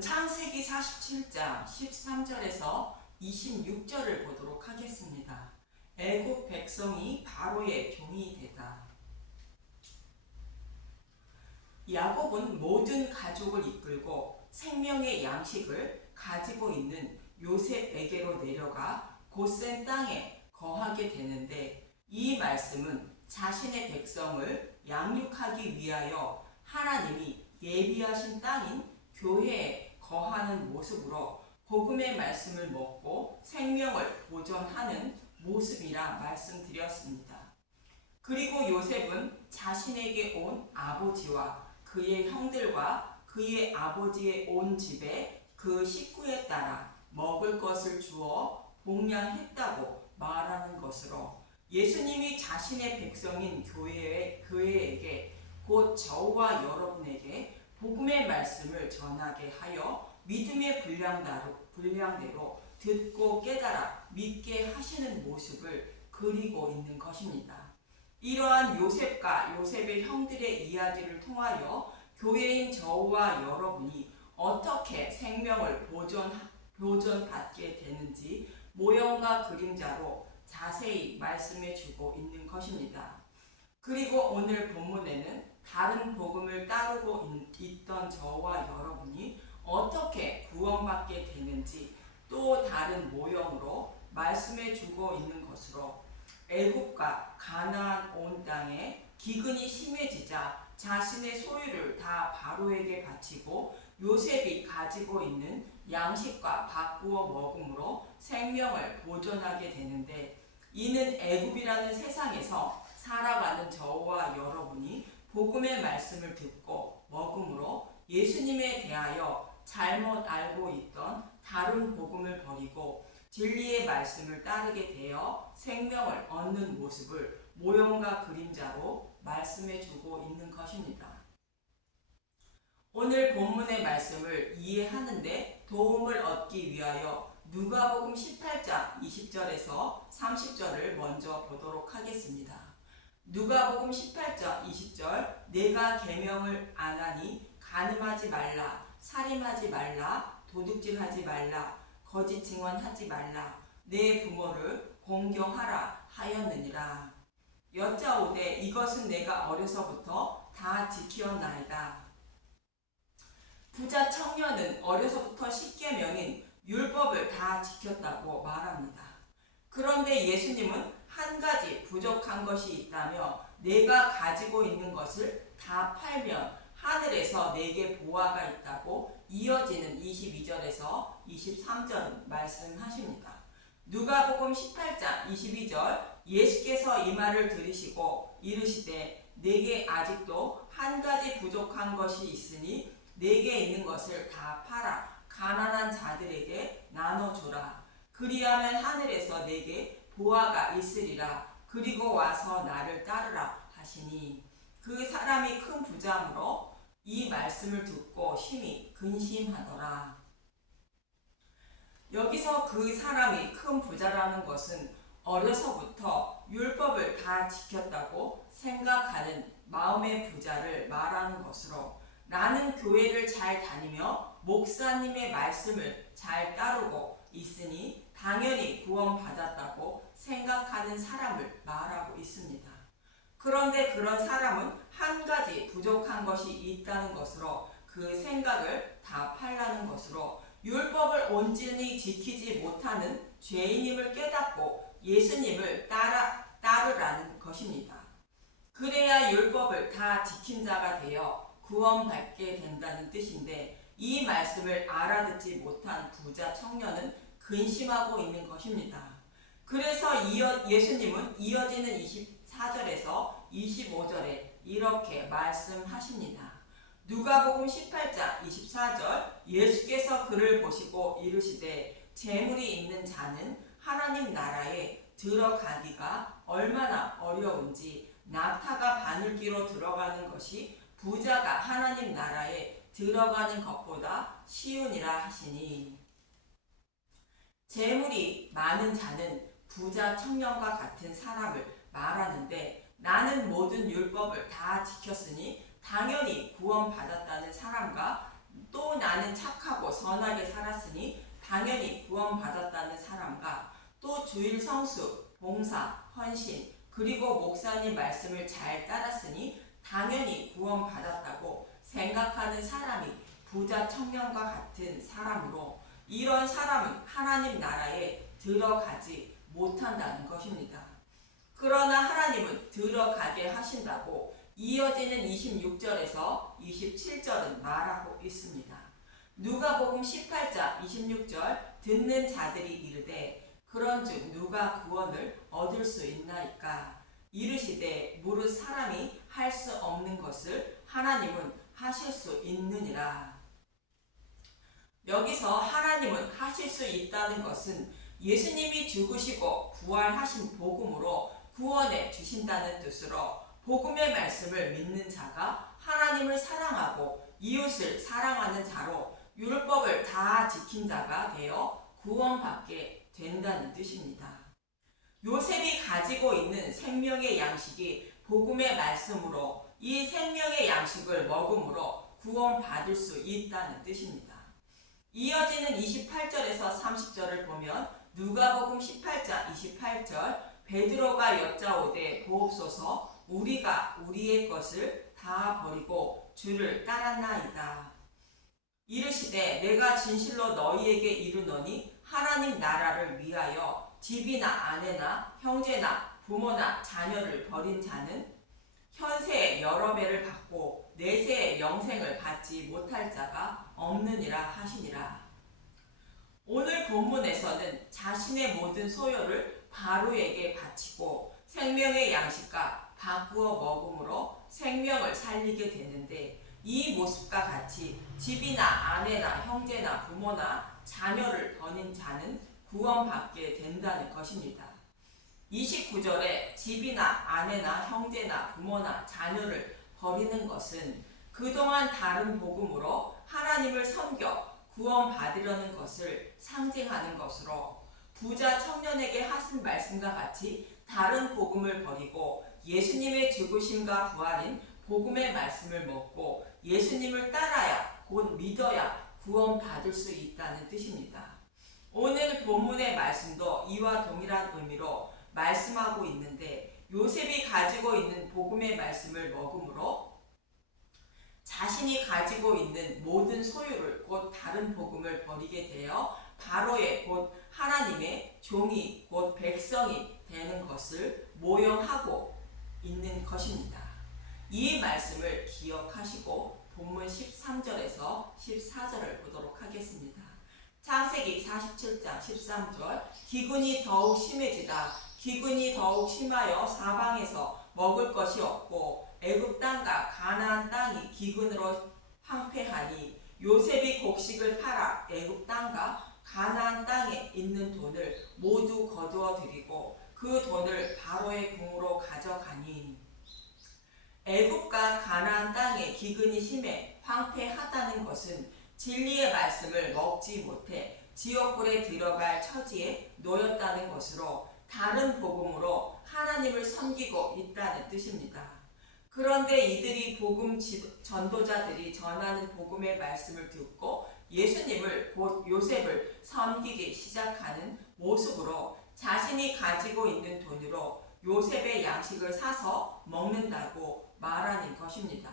창세기 47장 13절에서 26절을 보도록 하겠습니다. 애굽 백성이 바로의 종이 되다. 야곱은 모든 가족을 이끌고 생명의 양식을 가지고 있는 요셉에게로 내려가 고센 땅에 거하게 되는데, 이 말씀은 자신의 백성을 양육하기 위하여 하나님이 예비하신 땅인 교회에 거하는 모습으로 복음의 말씀을 먹고 생명을 보존하는 모습이라 말씀드렸습니다. 그리고 요셉은 자신에게 온 아버지와 그의 형들과 그의 아버지의 온 집에 그 식구에 따라 먹을 것을 주어 복량했다고 말하는 것으로, 예수님이 자신의 백성인 교회에게 곧 저와 여러분에게 복음의 말씀을 전하게 하여 믿음의 분량대로 듣고 깨달아 믿게 하시는 모습을 그리고 있는 것입니다. 이러한 요셉과 요셉의 형들의 이야기를 통하여 교회인 저와 여러분이 어떻게 생명을 보존받게 되는지 모형과 그림자로 자세히 말씀해 주고 있는 것입니다. 그리고 오늘 본문에는 다른 복음을 따르고 있던 저와 여러분이 어떻게 구원받게 되는지 또 다른 모형으로 말씀해 주고 있는 것으로, 애굽과 가나안 온 땅에 기근이 심해지자 자신의 소유를 다 바로에게 바치고 요셉이 가지고 있는 양식과 바꾸어 먹음으로 생명을 보존하게 되는데, 이는 애굽이라는 세상에서 살아가는 저와 여러분이 복음의 말씀을 듣고 먹음으로 예수님에 대하여 잘못 알고 있던 다른 복음을 버리고 진리의 말씀을 따르게 되어 생명을 얻는 모습을 모형과 그림자로 말씀해 주고 있는 것입니다. 오늘 본문의 말씀을 이해하는데 도움을 얻기 위하여 누가복음 18장 20절에서 30절을 먼저 보도록 하겠습니다. 누가복음 18장 20절, 내가 계명을 안 하니 간음하지 말라, 살인하지 말라, 도둑질하지 말라, 거짓 증언하지 말라, 내 부모를 공경하라 하였느니라. 여짜오되 이것은 내가 어려서부터 다 지키었나이다. 부자 청년은 어려서부터 십계명인 율법을 다 지켰다고 말합니다. 그런데 예수님은 한 가지 부족한 것이 있다며 내가 가지고 있는 것을 다 팔면 하늘에서 내게 보화가 있다고 이어지는 22절에서 23절 말씀하십니다. 누가복음 18장 22절, 예수께서 이 말을 들으시고 이르시되 내게 아직도 한 가지 부족한 것이 있으니 내게 있는 것을 다 팔아 가난한 자들에게 나눠주라. 그리하면 하늘에서 내게 보화가 있으리라. 그리고 와서 나를 따르라 하시니, 그 사람이 큰 부자므로 이 말씀을 듣고 심히 근심하더라. 여기서 그 사람이 큰 부자라는 것은 어려서부터 율법을 다 지켰다고 생각하는 마음의 부자를 말하는 것으로, 나는 교회를 잘 다니며 목사님의 말씀을 잘 따르고 있으니 당연히 구원받았다고 생각하는 사람을 말하고 있습니다. 그런데 그런 사람은 한 가지 부족한 것이 있다는 것으로 그 생각을 다 팔라는 것으로, 율법을 온전히 지키지 못하는 죄인임을 깨닫고 예수님을 따르라는 것입니다. 그래야 율법을 다 지킨 자가 되어 구원받게 된다는 뜻인데, 이 말씀을 알아듣지 못한 부자 청년은 근심하고 있는 것입니다. 그래서 예수님은 이어지는 24절에서 25절에 이렇게 말씀하십니다. 누가복음 18장 24절, 예수께서 그를 보시고 이르시되 재물이 있는 자는 하나님 나라에 들어가기가 얼마나 어려운지, 낙타가 바늘귀로 들어가는 것이 부자가 하나님 나라에 들어가는 것보다 쉬우니라 하시니, 재물이 많은 자는 부자 청년과 같은 사람을 말하는데, 나는 모든 율법을 다 지켰으니 당연히 구원받았다는 사람과 또 나는 착하고 선하게 살았으니 당연히 구원받았다는 사람과 또 주일 성수, 봉사, 헌신, 그리고 목사님 말씀을 잘 따랐으니 당연히 구원받았다고 생각하는 사람이 부자 청년과 같은 사람으로 이런 사람은 하나님 나라에 들어가지 못한다는 것입니다. 그러나 하나님은 들어가게 하신다고 이어지는 26절에서 27절은 말하고 있습니다. 누가복음 18장 26절 듣는 자들이 이르되 그런즉 누가 구원을 얻을 수 있나이까 이르시되 무릇 사람이 할 수 없는 것을 하나님은 하실 수 있느니라. 여기서 하나님은 하실 수 있다는 것은 예수님이 죽으시고 부활하신 복음으로 구원해 주신다는 뜻으로 복음의 말씀을 믿는 자가 하나님을 사랑하고 이웃을 사랑하는 자로 율법을 다 지킨 자가 되어 구원받게 된다는 뜻입니다. 요셉이 가지고 있는 생명의 양식이 복음의 말씀으로 이 생명의 양식을 먹음으로 구원받을 수 있다는 뜻입니다. 이어지는 28절에서 30절을 보면 누가복음 18장 28절 베드로가 여짜오되 보옵소서 우리가 우리의 것을 다 버리고 주를 따랐나이다. 이르시되 내가 진실로 너희에게 이르노니 하나님 나라를 위하여 집이나 아내나 형제나 부모나 자녀를 버린 자는 현세의 여러 배를 받고 내세의 영생을 받지 못할 자가 없느니라 하시니라. 오늘 본문에서는 자신의 모든 소유를 바로에게 바치고 생명의 양식과 바꾸어 먹음으로 생명을 살리게 되는데 이 모습과 같이 집이나 아내나 형제나 부모나 자녀를 버린 자는 구원받게 된다는 것입니다. 29절에 집이나 아내나 형제나 부모나 자녀를 버리는 것은 그동안 다른 복음으로 하나님을 섬겨 구원받으려는 것을 상징하는 것으로 부자 청년에게 하신 말씀과 같이 다른 복음을 버리고 예수님의 죽으심과 부활인 복음의 말씀을 먹고 예수님을 따라야 곧 믿어야 구원받을 수 있다는 뜻입니다. 오늘 본문의 말씀도 이와 동일한 의미로 말씀하고 있는데 요셉이 가지고 있는 복음의 말씀을 먹음으로 자신이 가지고 있는 모든 소유를 곧 다른 복음을 버리게 되어 바로의 곧 하나님의 종이 곧 백성이 되는 것을 모형하고 있는 것입니다. 이 말씀을 기억하시고 본문 13절에서 14절을 보도록 하겠습니다. 창세기 47장 13절 기근이 더욱 심해지다 기근이 더욱 심하여 사방에서 먹을 것이 없고 애굽 땅과 가나안 땅이 기근으로 황폐하니 요셉이 곡식을 팔아 애굽 땅과 가나안 땅에 있는 돈을 모두 거두어 들이고 그 돈을 바로의 궁으로 가져가니 애굽과 가나안 땅에 기근이 심해 황폐하다는 것은 진리의 말씀을 먹지 못해 지옥불에 들어갈 처지에 놓였다는 것으로 다른 복음으로 하나님을 섬기고 있다는 뜻입니다. 그런데 이들이 복음 전도자들이 전하는 복음의 말씀을 듣고 예수님을 곧 요셉을 섬기기 시작하는 모습으로 자신이 가지고 있는 돈으로 요셉의 양식을 사서 먹는다고 말하는 것입니다.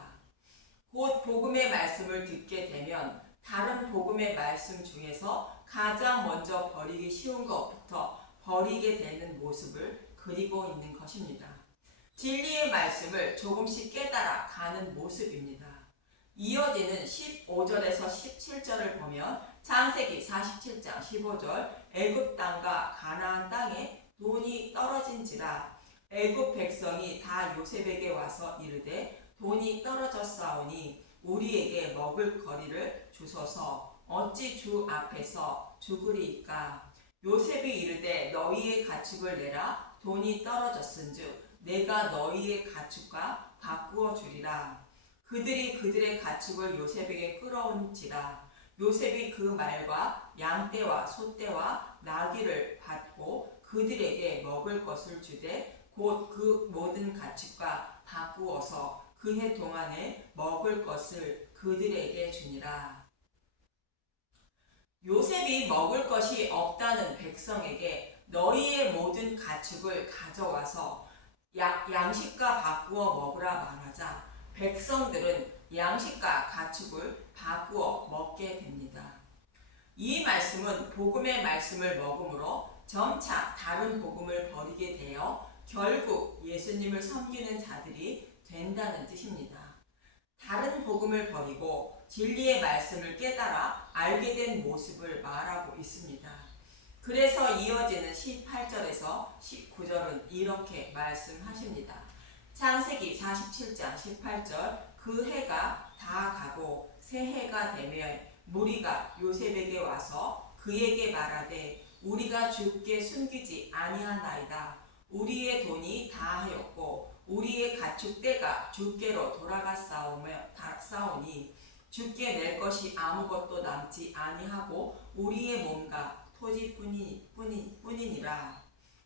곧 복음의 말씀을 듣게 되면 다른 복음의 말씀 중에서 가장 먼저 버리기 쉬운 것부터 버리게 되는 모습을 그리고 있는 것입니다. 진리의 말씀을 조금씩 깨달아 가는 모습입니다. 이어지는 15절에서 17절을 보면 창세기 47장 15절 애굽 땅과 가나안 땅에 돈이 떨어진지라 애굽 백성이 다 요셉에게 와서 이르되 돈이 떨어졌사오니 우리에게 먹을 거리를 주소서 어찌 주 앞에서 죽으리이까 요셉이 이르되 너희의 가축을 내라 돈이 떨어졌은즉 내가 너희의 가축과 바꾸어 주리라. 그들이 그들의 가축을 요셉에게 끌어온지라 요셉이 그 말과 양떼와 소떼와 나귀를 받고 그들에게 먹을 것을 주되 곧 그 모든 가축과 바꾸어서 그해 동안에 먹을 것을 그들에게 주니라. 요셉이 먹을 것이 없다는 백성에게 너희의 모든 가축을 가져와서 양식과 바꾸어 먹으라 말하자 백성들은 양식과 가축을 바꾸어 먹게 됩니다. 이 말씀은 복음의 말씀을 먹음으로 점차 다른 복음을 버리게 되어 결국 예수님을 섬기는 자들이 된다는 뜻입니다. 다른 복음을 버리고 진리의 말씀을 깨달아 알게 된 모습을 말하고 있습니다. 그래서 이어지는 18절에서 19절은 이렇게 말씀하십니다. 창세기 47장 18절 그 해가 다 가고 새 해가 되면 무리가 요셉에게 와서 그에게 말하되 우리가 주께 숨기지 아니하나이다. 우리의 돈이 다 하였고 우리의 가축대가 주께로 돌아갔사오니 주께 낼 것이 아무것도 남지 아니하고 우리의 몸과 토지뿐이니라.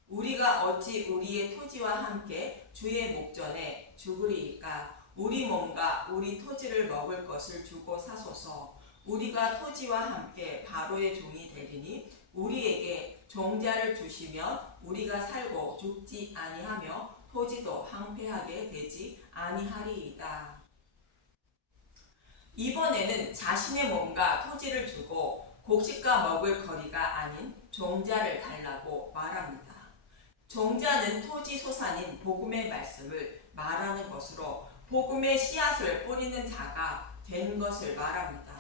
우리가 어찌 우리의 토지와 함께 주의 목전에 죽으리이까. 우리 몸과 우리 토지를 먹을 것을 주고 사소서. 우리가 토지와 함께 바로의 종이 되리니 우리에게 종자를 주시면 우리가 살고 죽지 아니하며 토지도 황폐하게 되지 아니하리이다. 이번에는 자신의 몸과 토지를 주고 곡식과 먹을 거리가 아닌 종자를 달라고 말합니다. 종자는 토지 소산인 복음의 말씀을 말하는 것으로 복음의 씨앗을 뿌리는 자가 된 것을 말합니다.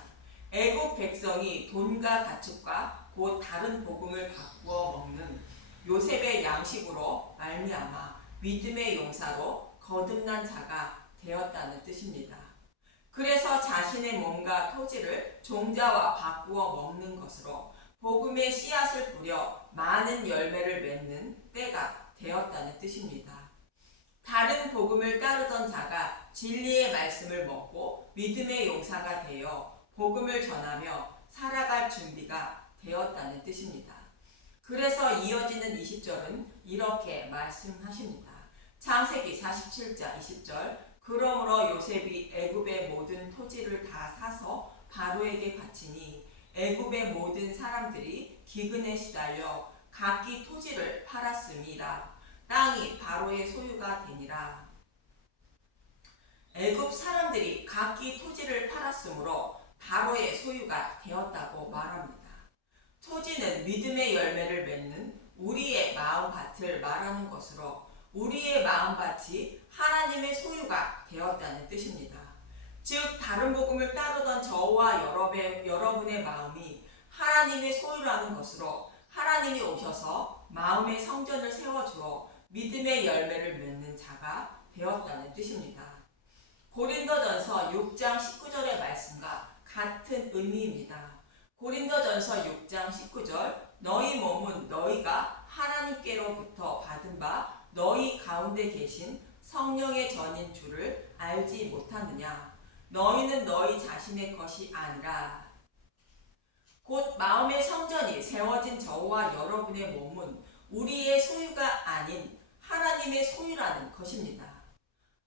애국 백성이 돈과 가축과 곧 다른 복음을 바꾸어 먹는 요셉의 양식으로 말미암아 믿음의 용사로 거듭난 자가 되었다는 뜻입니다. 그래서 자신의 몸과 토지를 종자와 바꾸어 먹는 것으로 복음의 씨앗을 뿌려 많은 열매를 맺는 때가 되었다는 뜻입니다. 다른 복음을 따르던 자가 진리의 말씀을 먹고 믿음의 용사가 되어 복음을 전하며 살아갈 준비가 되었다는 뜻입니다. 그래서 이어지는 20절은 이렇게 말씀하십니다. 창세기 47장 20절 그러므로 요셉이 애굽의 모든 토지를 다 사서 바로에게 바치니 애굽의 모든 사람들이 기근에 시달려 각기 토지를 팔았음이라. 땅이 바로의 소유가 되니라. 애굽 사람들이 각기 토지를 팔았으므로 바로의 소유가 되었다고 말합니다. 토지는 믿음의 열매를 맺는 우리의 마음밭을 말하는 것으로 우리의 마음밭이 하나님의 소유가 되었다는 뜻입니다. 즉 다른 복음을 따르던 저와 여러분의 마음이 하나님의 소유라는 것으로 하나님이 오셔서 마음의 성전을 세워주어 믿음의 열매를 맺는 자가 되었다는 뜻입니다. 고린도전서 6장 19절의 말씀과 같은 의미입니다. 고린도전서 6장 19절 너희 몸은 너희가 하나님께로부터 받은 바 너희 가운데 계신 성령의 전인 줄을 알지 못하느냐. 너희는 너희 자신의 것이 아니라. 곧 마음의 성전이 세워진 저와 여러분의 몸은 우리의 소유가 아닌 하나님의 소유라는 것입니다.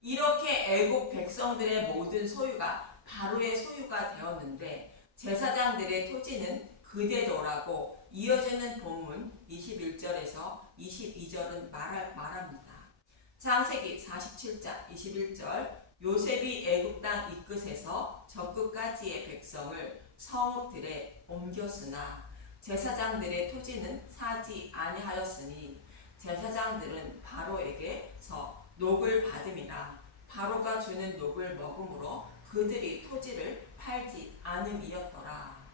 이렇게 애국 백성들의 모든 소유가 바로의 소유가 되었는데 제사장들의 토지는 그대로라고 이어지는 본문 21절에서 22절은 말합니다. 창세기 47장 21절 요셉이 애굽 땅 이 끝에서 저 끝까지의 백성을 성읍들에 옮겼으나 제사장들의 토지는 사지 아니하였으니 제사장들은 바로에게서 녹을 받음이라. 바로가 주는 녹을 먹음으로 그들이 토지를 팔지 않음이었더라.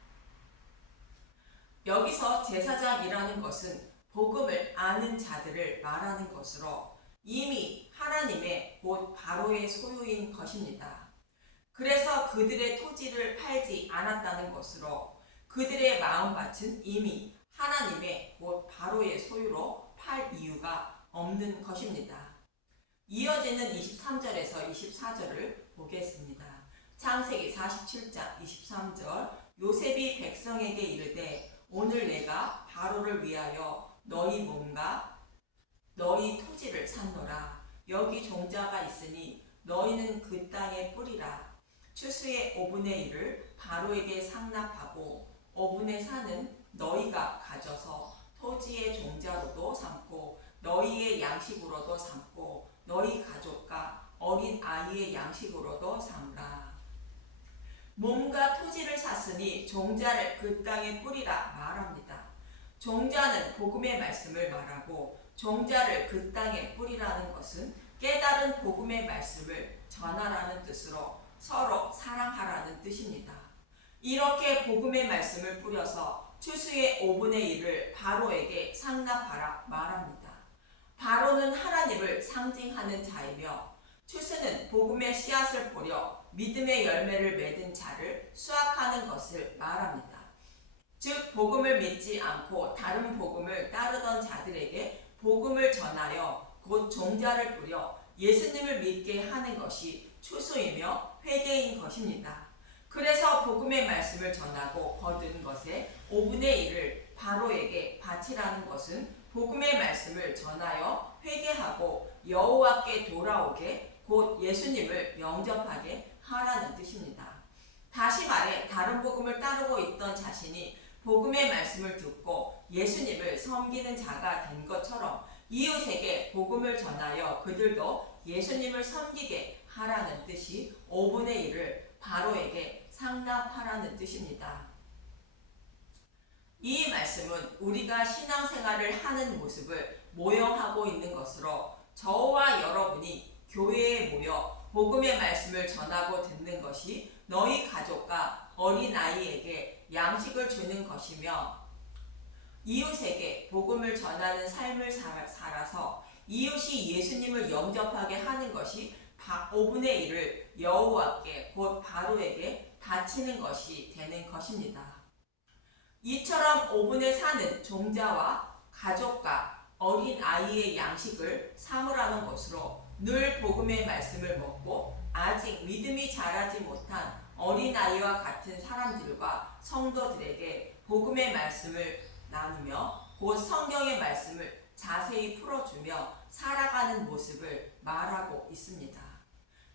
여기서 제사장이라는 것은 복음을 아는 자들을 말하는 것으로 이미 하나님의 곧 바로의 소유인 것입니다. 그래서 그들의 토지를 팔지 않았다는 것으로 그들의 마음밭은 이미 하나님의 곧 바로의 소유로 팔 이유가 없는 것입니다. 이어지는 23절에서 24절을 보겠습니다. 창세기 47장 23절 요셉이 백성에게 이르되 오늘 내가 바로를 위하여 너희 몸과 너희 토지를 샀노라. 여기 종자가 있으니 너희는 그 땅에 뿌리라. 추수의 5분의 1을 바로에게 상납하고 5분의 4는 너희가 가져서 토지의 종자로도 삼고 너희의 양식으로도 삼고 너희 가족과 어린 아이의 양식으로도 삼으라. 몸과 토지를 샀으니 종자를 그 땅에 뿌리라 말합니다. 종자는 복음의 말씀을 말하고 종자를 그 땅에 뿌리라는 것은 깨달은 복음의 말씀을 전하라는 뜻으로 서로 사랑하라는 뜻입니다. 이렇게 복음의 말씀을 뿌려서 추수의 5분의 1을 바로에게 상납하라 말합니다. 바로는 하나님을 상징하는 자이며 추수는 복음의 씨앗을 뿌려 믿음의 열매를 맺은 자를 수확하는 것을 말합니다. 즉 복음을 믿지 않고 다른 복음을 따르던 자들에게 복음을 전하여 곧 종자를 뿌려 예수님을 믿게 하는 것이 추수이며 회개인 것입니다. 그래서 복음의 말씀을 전하고 거둔 것의 5분의 1을 바로에게 바치라는 것은 복음의 말씀을 전하여 회개하고 여호와께 돌아오게 곧 예수님을 영접하게 하라는 뜻입니다. 다시 말해 다른 복음을 따르고 있던 자신이 복음의 말씀을 듣고 예수님을 섬기는 자가 된 것처럼 이웃에게 복음을 전하여 그들도 예수님을 섬기게 하라는 뜻이 5분의 1을 바로에게 상납하라는 뜻입니다. 이 말씀은 우리가 신앙생활을 하는 모습을 모형하고 있는 것으로 저와 여러분이 교회에 모여 복음의 말씀을 전하고 듣는 것이 너희 가족과 어린아이에게 양식을 주는 것이며 이웃에게 복음을 전하는 삶을 살아서 이웃이 예수님을 영접하게 하는 것이 5분의 1을 여호와께 곧 바로에게 바치는 것이 되는 것입니다. 이처럼 5분의 4는 종자와 가족과 어린아이의 양식을 삼으라는 것으로 늘 복음의 말씀을 먹고 아직 믿음이 자라지 못한 어린아이와 같은 사람들과 성도들에게 복음의 말씀을 나누며 곧 성경의 말씀을 자세히 풀어주며 살아가는 모습을 말하고 있습니다.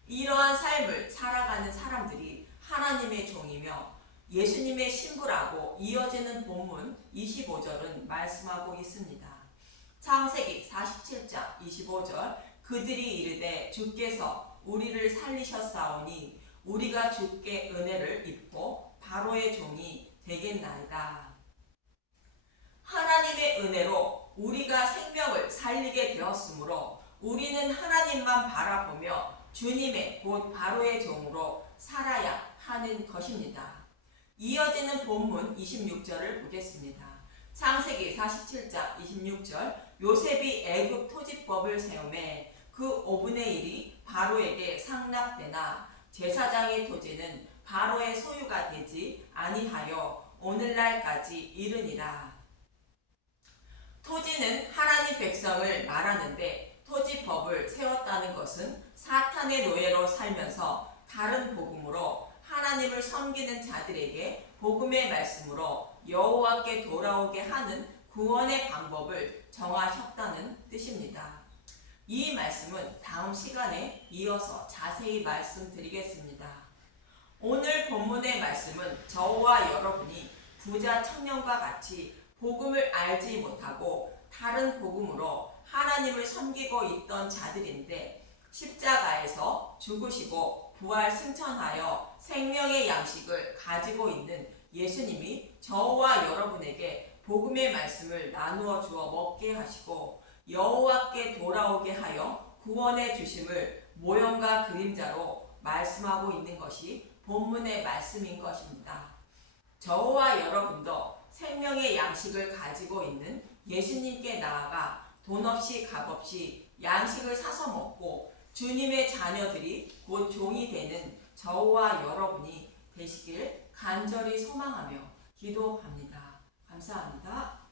이러한 삶을 살아가는 사람들이 하나님의 종이며 예수님의 신부라고 이어지는 본문 25절은 말씀하고 있습니다. 창세기 47장 25절 그들이 이르되 주께서 우리를 살리셨사오니 우리가 주께 은혜를 입고 바로의 종이 되겠나이다. 하나님의 은혜로 우리가 생명을 살리게 되었으므로 우리는 하나님만 바라보며 주님의 곧 바로의 종으로 살아야 하는 것입니다. 이어지는 본문 26절을 보겠습니다. 창세기 47장 26절 요셉이 애굽 토지법을 세우매 그 5분의 1이 바로에게 상납되나 제사장의 토지는 바로의 소유가 되지 아니하여 오늘날까지 이르니라. 토지는 하나님 백성을 말하는데 토지법을 세웠다는 것은 사탄의 노예로 살면서 다른 복음으로 하나님을 섬기는 자들에게 복음의 말씀으로 여호와께 돌아오게 하는 구원의 방법을 정하셨다는 뜻입니다. 이 말씀은 다음 시간에 이어서 자세히 말씀드리겠습니다. 오늘 본문의 말씀은 저와 여러분이 부자 청년과 같이 복음을 알지 못하고 다른 복음으로 하나님을 섬기고 있던 자들인데 십자가에서 죽으시고 부활 승천하여 생명의 양식을 가지고 있는 예수님이 저와 여러분에게 복음의 말씀을 나누어 주어 먹게 하시고 여호와께 돌아오게 하여 구원의 주심을 모형과 그림자로 말씀하고 있는 것이 본문의 말씀인 것입니다. 저와 여러분도 생명의 양식을 가지고 있는 예수님께 나아가 돈 없이 값 없이 양식을 사서 먹고 주님의 자녀들이 곧 종이 되는 저와 여러분이 되시길 간절히 소망하며 기도합니다. 감사합니다.